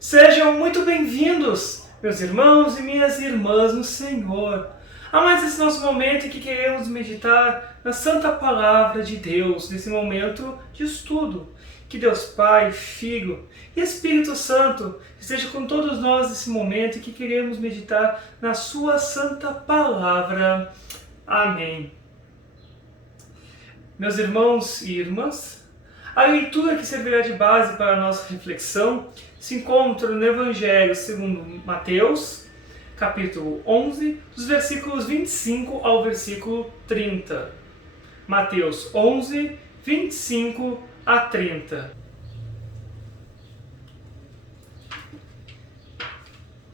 Sejam muito bem-vindos, meus irmãos e minhas irmãs no Senhor, a mais esse nosso momento em que queremos meditar na Santa Palavra de Deus, nesse momento de estudo. Que Deus Pai, Filho e Espírito Santo esteja com todos nós nesse momento em que queremos meditar na Sua Santa Palavra. Amém. Meus irmãos e irmãs, a leitura que servirá de base para a nossa reflexão se encontra no Evangelho segundo Mateus, capítulo 11, dos versículos 25 ao versículo 30. Mateus 11, 25 a 30.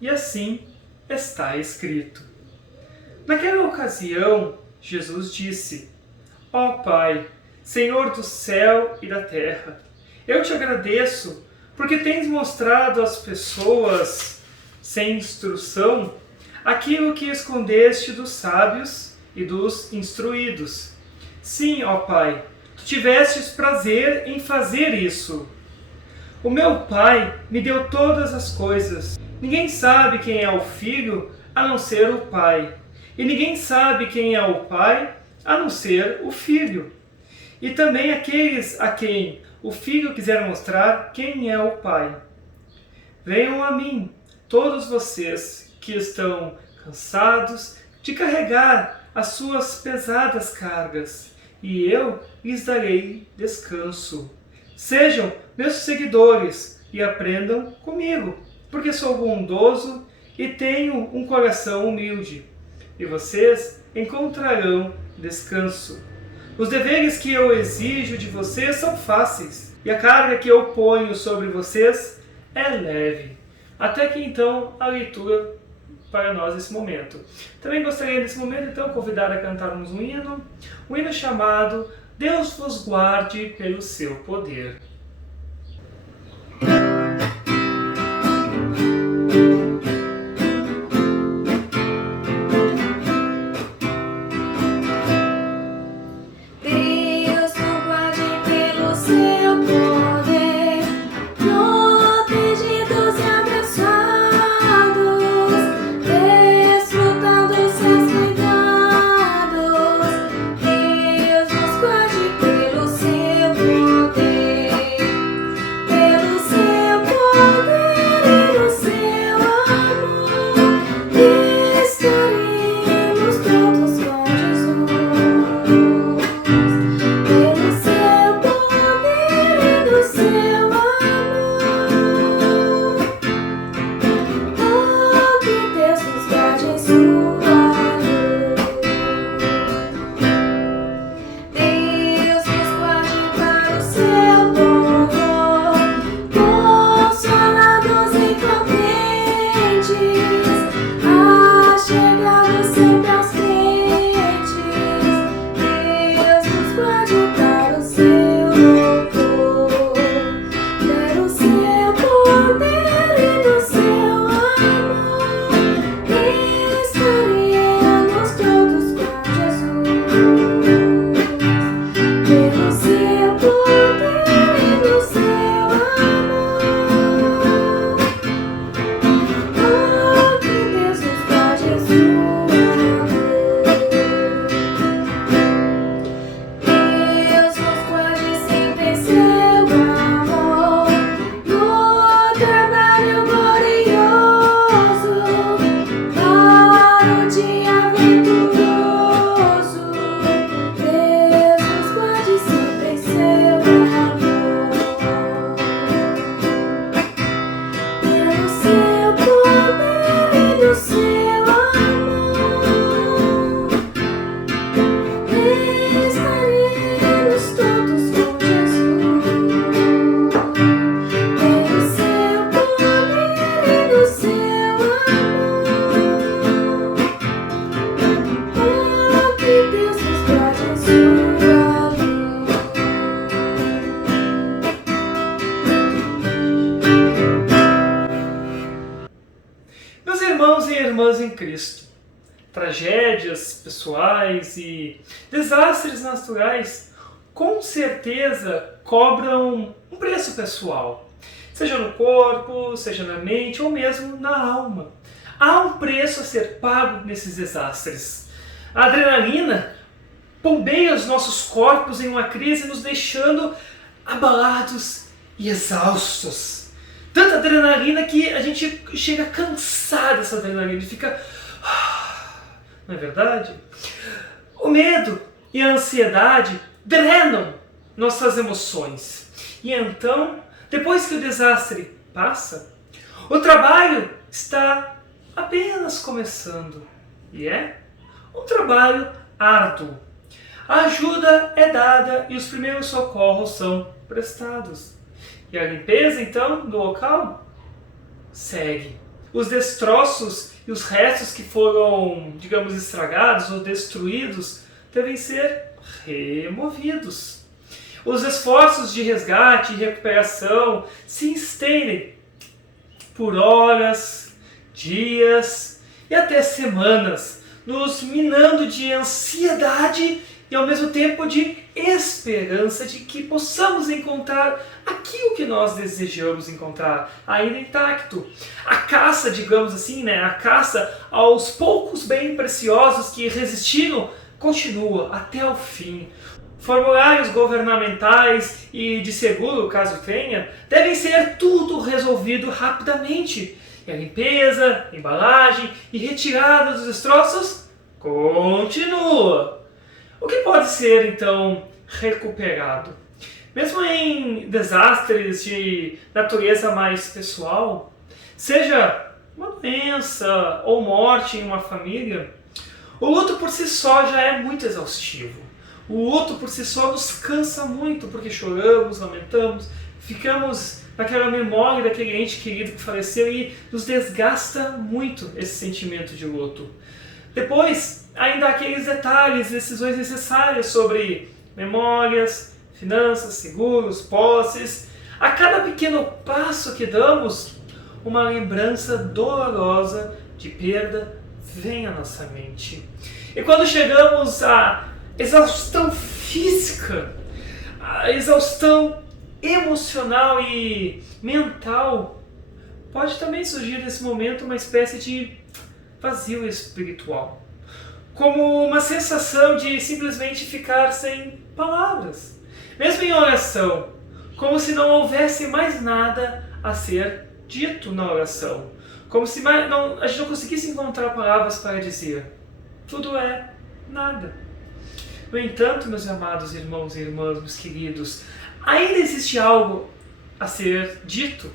E assim está escrito. Naquela ocasião, Jesus disse: Ó Pai, Senhor do céu e da terra, eu te agradeço porque tens mostrado às pessoas, sem instrução, aquilo que escondeste dos sábios e dos instruídos. Sim, ó Pai, tu tivestes prazer em fazer isso. O meu Pai me deu todas as coisas. Ninguém sabe quem é o Filho a não ser o Pai, e ninguém sabe quem é o Pai a não ser o Filho. E também aqueles a quem o Filho quiser mostrar quem é o Pai. Venham a mim, todos vocês que estão cansados de carregar as suas pesadas cargas, e eu lhes darei descanso. Sejam meus seguidores e aprendam comigo, porque sou bondoso e tenho um coração humilde, e vocês encontrarão descanso. Os deveres que eu exijo de vocês são fáceis, e a carga que eu ponho sobre vocês é leve. Até que então a leitura para nós nesse momento. Também gostaria nesse momento então convidar a cantarmos um hino chamado Deus vos guarde pelo seu poder. Irmãos e irmãs em Cristo, tragédias pessoais e desastres naturais com certeza cobram um preço pessoal. seja no corpo, seja na mente ou mesmo na alma. Há um preço a ser pago nesses desastres. A adrenalina bombeia os nossos corpos em uma crise, nos deixando abalados e exaustos. Tanta adrenalina que a gente chega a cansar dessa adrenalina e fica... Não é verdade? O medo e a ansiedade drenam nossas emoções. E então, depois que o desastre passa, o trabalho está apenas começando. E é um trabalho árduo. A ajuda é dada e os primeiros socorros são prestados. E a limpeza, então, do local segue. Os destroços e os restos que foram, digamos, estragados ou destruídos devem ser removidos. Os esforços de resgate e recuperação se estendem por horas, dias e até semanas, nos minando de ansiedade e ao mesmo tempo de esperança de que possamos encontrar aquilo que nós desejamos encontrar, ainda intacto. A caça, digamos assim, a caça aos poucos bem preciosos que resistiram, continua até o fim. Formulários governamentais e de seguro, caso tenha, devem ser tudo resolvido rapidamente. E a limpeza, embalagem e retirada dos destroços continua. O que pode ser, então, recuperado? Mesmo em desastres de natureza mais pessoal, seja uma doença ou morte em uma família, o luto por si só já é muito exaustivo. O luto por si só nos cansa muito, porque choramos, lamentamos, ficamos naquela memória daquele ente querido que faleceu e nos desgasta muito esse sentimento de luto. Depois, ainda há aqueles detalhes, decisões necessárias sobre memórias, finanças, seguros, posses. A cada pequeno passo que damos, uma lembrança dolorosa de perda vem à nossa mente. E quando chegamos à exaustão física, à exaustão emocional e mental, pode também surgir nesse momento uma espécie de vazio espiritual, como uma sensação de simplesmente ficar sem palavras, mesmo em oração, como se não houvesse mais nada a ser dito na oração, como se a gente não conseguisse encontrar palavras para dizer. Tudo é nada. No entanto, meus amados irmãos e irmãs, meus queridos, ainda existe algo a ser dito.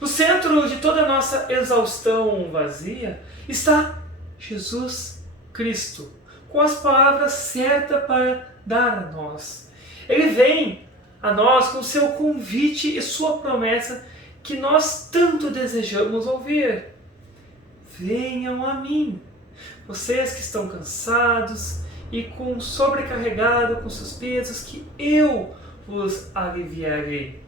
No centro de toda a nossa exaustão vazia está Jesus Cristo, com as palavras certas para dar a nós. Ele vem a nós com seu convite e sua promessa que nós tanto desejamos ouvir. Venham a mim, vocês que estão cansados e sobrecarregados com seus pesos, que eu vos aliviarei.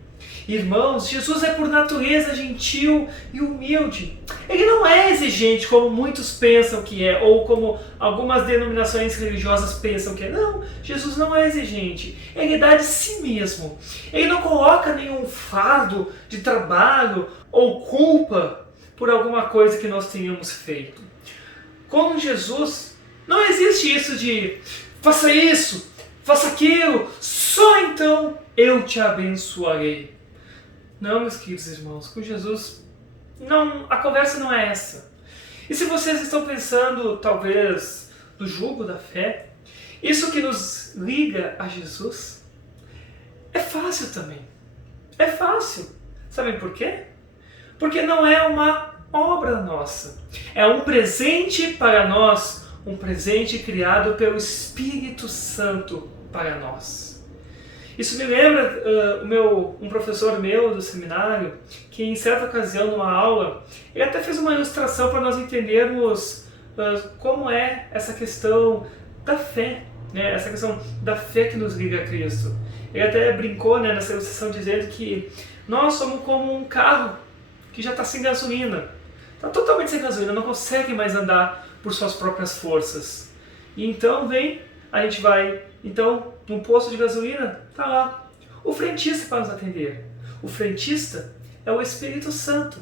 Irmãos, Jesus é por natureza gentil e humilde. Ele não é exigente como muitos pensam que é, ou como algumas denominações religiosas pensam que é. Não, Jesus não é exigente. Ele dá de si mesmo. Ele não coloca nenhum fardo de trabalho ou culpa por alguma coisa que nós tenhamos feito. Com Jesus, não existe isso de faça isso, faça aquilo, só então eu te abençoarei. Não, meus queridos irmãos, com Jesus a conversa não é essa. E se vocês estão pensando, talvez, no jugo da fé, isso que nos liga a Jesus, é fácil também. É fácil. Sabem por quê? Porque não é uma obra nossa. É um presente para nós, um presente criado pelo Espírito Santo para nós. Isso me lembra um professor meu do seminário, que em certa ocasião, numa aula, ele até fez uma ilustração para nós entendermos como é essa questão da fé, essa questão da fé que nos liga a Cristo. Ele até brincou nessa ilustração dizendo que nós somos como um carro que já está sem gasolina. Está totalmente sem gasolina, não consegue mais andar por suas próprias forças. E então a gente vai, num posto de gasolina, está lá o frentista para nos atender. O frentista é o Espírito Santo.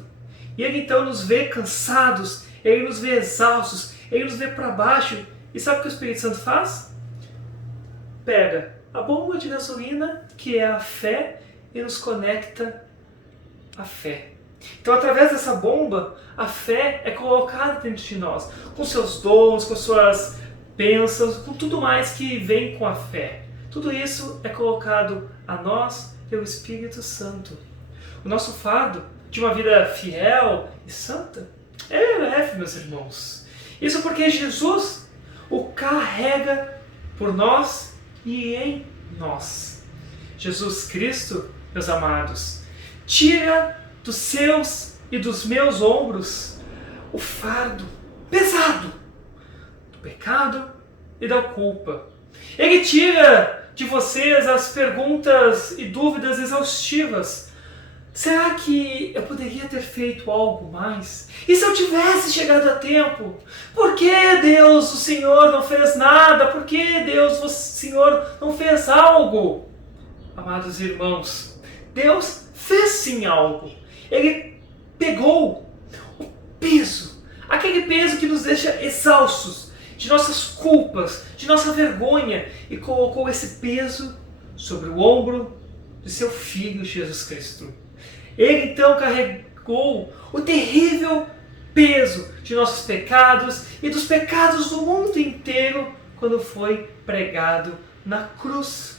E ele então nos vê cansados, ele nos vê exaustos, ele nos vê para baixo. E sabe o que o Espírito Santo faz? Pega a bomba de gasolina, que é a fé, e nos conecta à fé. Então, através dessa bomba, a fé é colocada dentro de nós, com seus dons, com suas bênçãos, com tudo mais que vem com a fé. Tudo isso é colocado a nós pelo Espírito Santo. O nosso fardo de uma vida fiel e santa é leve, meus irmãos. Isso porque Jesus o carrega por nós e em nós. Jesus Cristo, meus amados, tira dos seus e dos meus ombros o fardo pesado do pecado e da culpa. Ele tira de vocês as perguntas e dúvidas exaustivas. Será que eu poderia ter feito algo mais? E se eu tivesse chegado a tempo? Por que Deus, o Senhor, não fez nada? Por que Deus, o Senhor, não fez algo? Amados irmãos, Deus fez sim algo. Ele pegou o peso, aquele peso que nos deixa exaustos, de nossas culpas, de nossa vergonha, e colocou esse peso sobre o ombro de seu Filho Jesus Cristo. Ele então carregou o terrível peso de nossos pecados e dos pecados do mundo inteiro quando foi pregado na cruz.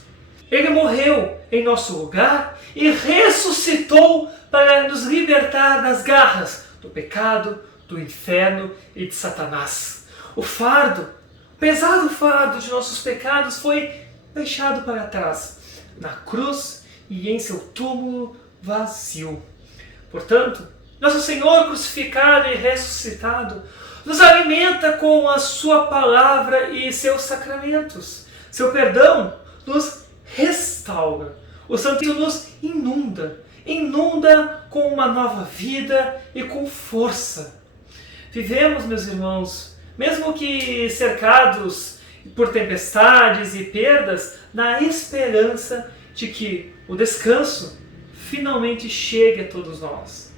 Ele morreu em nosso lugar e ressuscitou para nos libertar das garras do pecado, do inferno e de Satanás. O fardo, o pesado fardo de nossos pecados foi deixado para trás na cruz e em seu túmulo vazio. Portanto, nosso Senhor crucificado e ressuscitado nos alimenta com a sua palavra e seus sacramentos. Seu perdão nos restaura. O Santo nos inunda com uma nova vida e com força. Vivemos, meus irmãos, mesmo que cercados por tempestades e perdas, na esperança de que o descanso finalmente chegue a todos nós.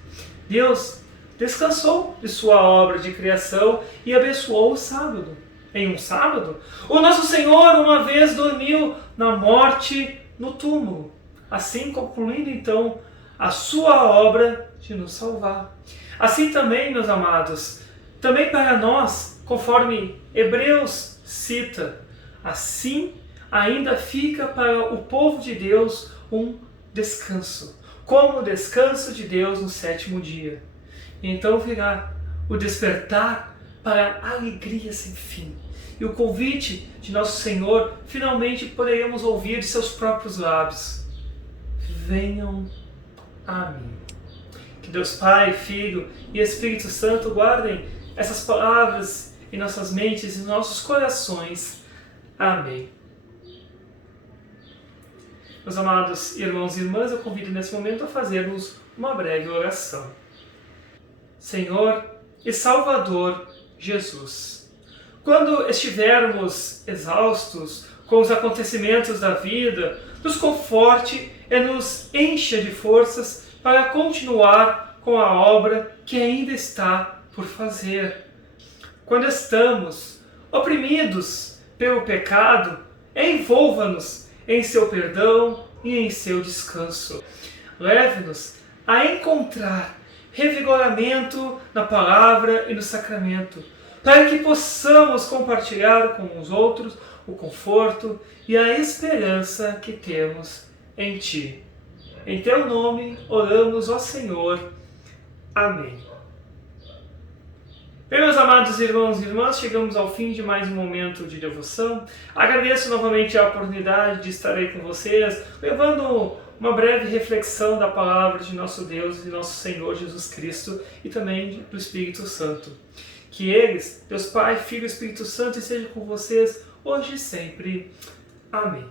Deus descansou de sua obra de criação e abençoou o sábado. Em um sábado, o nosso Senhor uma vez dormiu na morte no túmulo, assim concluindo então a sua obra de nos salvar. Assim também, meus amados, também para nós, conforme Hebreus cita, assim ainda fica para o povo de Deus um descanso, como o descanso de Deus no sétimo dia. E então virá o despertar para a alegria sem fim. E o convite de nosso Senhor, finalmente poderemos ouvir de seus próprios lábios: venham a mim. Que Deus Pai, Filho e Espírito Santo guardem essas palavras em nossas mentes e nossos corações. Amém. Meus amados irmãos e irmãs, eu convido nesse momento a fazermos uma breve oração. Senhor e Salvador Jesus, quando estivermos exaustos com os acontecimentos da vida, nos conforte e nos encha de forças para continuar com a obra que ainda está por fazer. Quando estamos oprimidos pelo pecado, envolva-nos em seu perdão e em seu descanso. Leve-nos a encontrar revigoramento na palavra e no sacramento, para que possamos compartilhar com os outros o conforto e a esperança que temos em Ti. Em Teu nome oramos, ó Senhor. Amém. Bem, meus amados irmãos e irmãs, chegamos ao fim de mais um momento de devoção. Agradeço novamente a oportunidade de estar aí com vocês, levando uma breve reflexão da palavra de nosso Deus e nosso Senhor Jesus Cristo e também do Espírito Santo. Que eles, Deus Pai, Filho e Espírito Santo, estejam com vocês hoje e sempre. Amém.